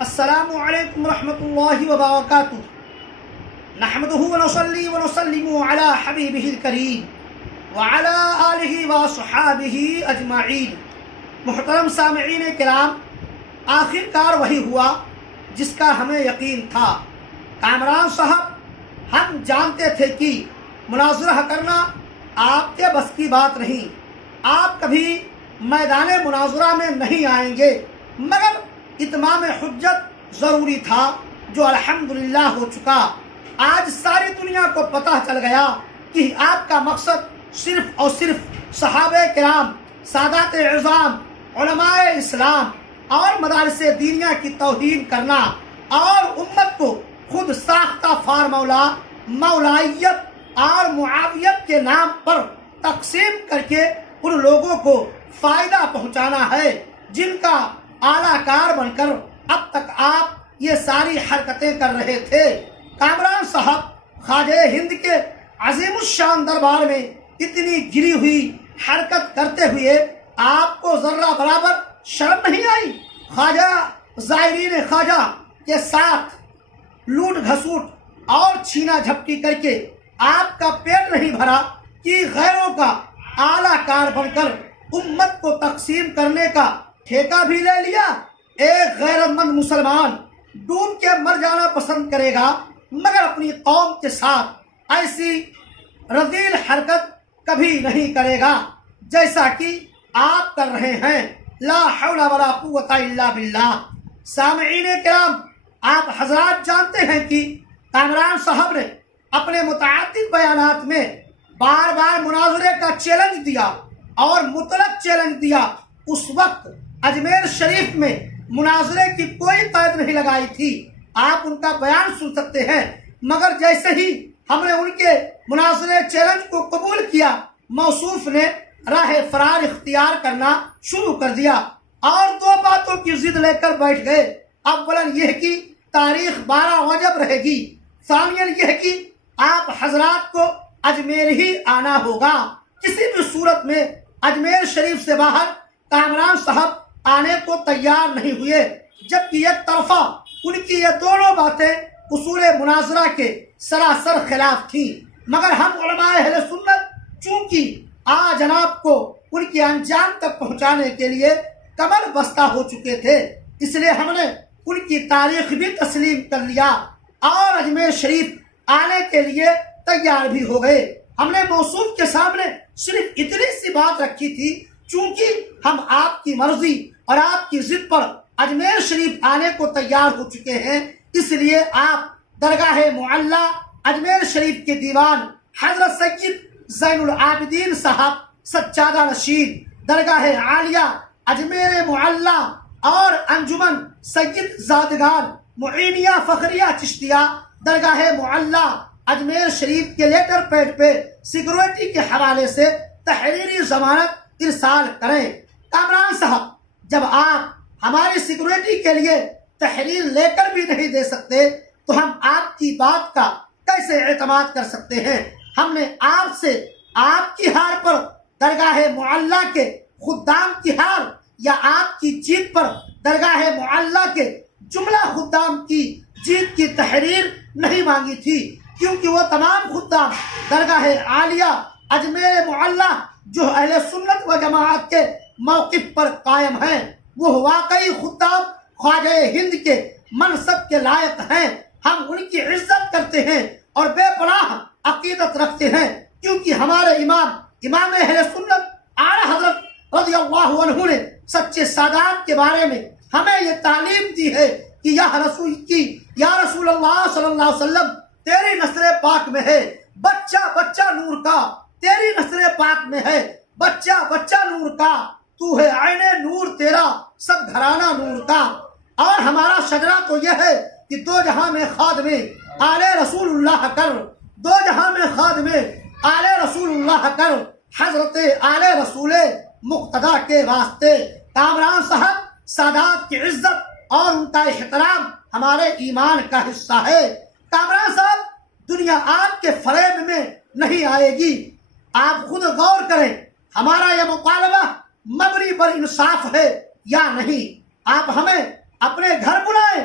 السلام علیکم ورحمۃ اللہ وبرکاتہ۔ نحمدہ ونصلی ونسلم علی حبیبہ الکریم وعلی آلہ وصحابہ اجمعین۔ محترم سامعین کرام، آخر کار وہی ہوا جس کا ہمیں یقین تھا۔ کامران صاحب، ہم جانتے تھے کہ مناظرہ کرنا آپ کے بس کی بات نہیں، آپ کبھی میدان مناظرہ میں نہیں آئیں گے، مگر اتمام حجت ضروری تھا، جو الحمدللہ ہو چکا۔ آج ساری دنیا کو پتہ چل گیا کہ آپ کا مقصد صرف اور صرف صحابہ کرام، سادات عظام، علماء اسلام اور مدارس دینیہ کی توہین کرنا اور امت کو خود ساختہ فارمولہ مولائیت اور معاویت کے نام پر تقسیم کر کے ان لوگوں کو فائدہ پہنچانا ہے جن کا اعلیٰ کار بن کر اب تک آپ یہ ساری حرکتیں کر رہے تھے۔ کامران صاحب، خواجہ ہند کے عظیم الشان دربار میں اتنی گری ہوئی حرکت کرتے ہوئے آپ کو ذرہ برابر شرم نہیں آئی؟ خواجہ زائرین خواجہ کے ساتھ لوٹ گھسوٹ اور چھینا جھپٹی کر کے آپ کا پیٹ نہیں بھرا کہ غیروں کا اعلیٰ کار بن کر امت کو تقسیم کرنے کا ٹھیکہ بھی لے لیا؟ ایک غیرت مند مسلمان ڈوب کے مر جانا پسند کرے گا، مگر اپنی قوم کے ساتھ ایسی رذیل حرکت کبھی نہیں کرے گا جیسا کہ آپ کر رہے ہیں۔ لا حول ولا قوت الا باللہ۔ سامعین کرام، آپ حضرات جانتے ہیں کہ کامران صاحب نے اپنے متعدد بیانات میں بار بار مناظرے کا چیلنج دیا اور مطلق چیلنج دیا۔ اس وقت اجمیر شریف میں مناظرے کی کوئی قید نہیں لگائی تھی، آپ ان کا بیان سن سکتے ہیں، مگر جیسے ہی ہم نے ان کے مناظرے چیلنج کو قبول کیا، موصوف نے راہ فرار اختیار کرنا شروع کر دیا اور دو باتوں کی ضد لے کر بیٹھ گئے۔ اولاً یہ کہ تاریخ 12 رجب رہے گی، ثانیاً یہ کہ آپ حضرات کو اجمیر ہی آنا ہوگا۔ کسی بھی صورت میں اجمیر شریف سے باہر کامران صاحب آنے کو تیار نہیں ہوئے، جبکہ یک طرفہ ان کی یہ دونوں باتیں اصول مناظرہ کے سراسر خلاف تھیں، مگر ہم علماء اہل سنت چونکہ جناب کو ان کے انجام تک پہنچانے کے لیے کمر بستہ ہو چکے تھے، اس لیے ہم نے ان کی تاریخ بھی تسلیم کر لیا اور اجمیر شریف آنے کے لیے تیار بھی ہو گئے۔ ہم نے موصوف کے سامنے صرف اتنی سی بات رکھی تھی، چونکہ ہم آپ کی مرضی اور آپ کی ضد پر اجمیر شریف آنے کو تیار ہو چکے ہیں، اس لیے آپ درگاہ معلیٰ اجمیر شریف کے دیوان حضرت سید زین العابدین صاحب سجادہ نشین، درگاہ عالیہ اجمیر معلیٰ اور انجمن سید زادگان معینیہ فخریہ چشتیہ درگاہ معلیٰ اجمیر شریف کے لیٹر پیڈ پہ سیکورٹی کے حوالے سے تحریری ضمانت ارسال کریں۔ کامران صاحب، جب آپ ہماری سیکورٹی کے لیے تحریر لے کر بھی نہیں دے سکتے تو ہم آپ کی بات کا کیسے اعتماد کر سکتے ہیں؟ ہم نے آپ سے آپ کی ہار پر درگاہ معلیٰ کے خدام کی ہار یا آپ کی جیت پر درگاہ معلیٰ کے جملہ خدام کی جیت کی تحریر نہیں مانگی تھی، کیونکہ وہ تمام خدام درگاہ عالیہ اجمیر معلیٰ جو اہل سنت و جماعت کے موقف پر قائم ہیں، وہ واقعی خدام خواجہ ہند کے منصب کے لائق ہیں۔ ہم ان کی عزت کرتے ہیں اور بے پناہ عقیدت رکھتے ہیں، کیونکہ ہمارے امام اہل سنت اعلیٰ حضرت رضی اللہ عنہ نے سچے سادات کے بارے میں ہمیں یہ تعلیم دی ہے کہ یا رسول اللہ صلی اللہ علیہ وسلم، تیری نثر پاک میں ہے بچہ بچہ نور کا، تیری نثر پاک میں ہے بچہ بچہ نور کا، تو ہے عین نور تیرا سب گھرانہ نور کا۔ اور ہمارا شجرہ تو یہ ہے کہ دو جہاں میں خادم آل رسول اللہ کر، دو جہاں میں خادم آل رسول اللہ کر، حضرت آل رسول مقتدیٰ کے واسطے۔ کامران صاحب، سادات کی عزت اور ان کا احترام ہمارے ایمان کا حصہ ہے۔ کامران صاحب، دنیا آپ کے فریب میں نہیں آئے گی، آپ خود غور کریں، ہمارا یہ مطالبہ مبنی پر انصاف ہے یا نہیں؟ آپ ہمیں اپنے گھر بلائیں،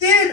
3